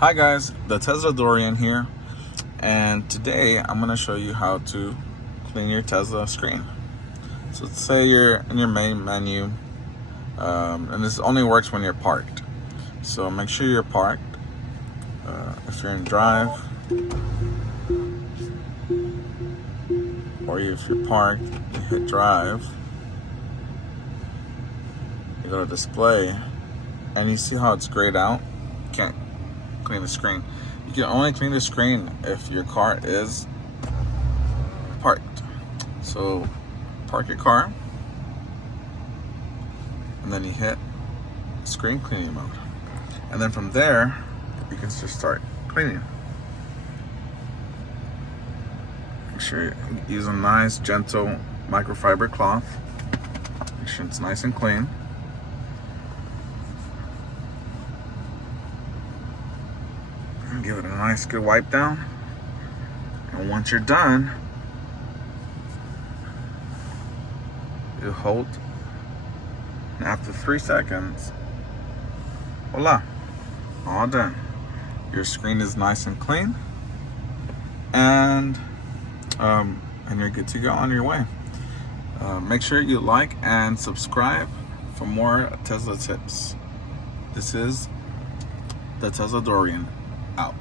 Hi guys, the Tesla Dorian here, and today I'm going to show you how to clean your Tesla screen. So let's say you're in your main menu, and this only works when you're parked. So make sure you're parked. If you're in drive, or if you're parked, you hit drive, you go to display, and you see how it's grayed out. You can't clean the screen. You can only clean the screen if your car is parked. So park your car, and then you hit screen cleaning mode, and then from there you can just start cleaning. Make sure you use a nice gentle microfiber cloth. Make sure it's nice and clean. And give it a nice good wipe down, and once you're done, you hold, and after 3 seconds, voila, all done. Your screen is nice and clean, and you're good to go on your way. Make sure you like and subscribe for more Tesla tips. This is the Tesla Dorian out.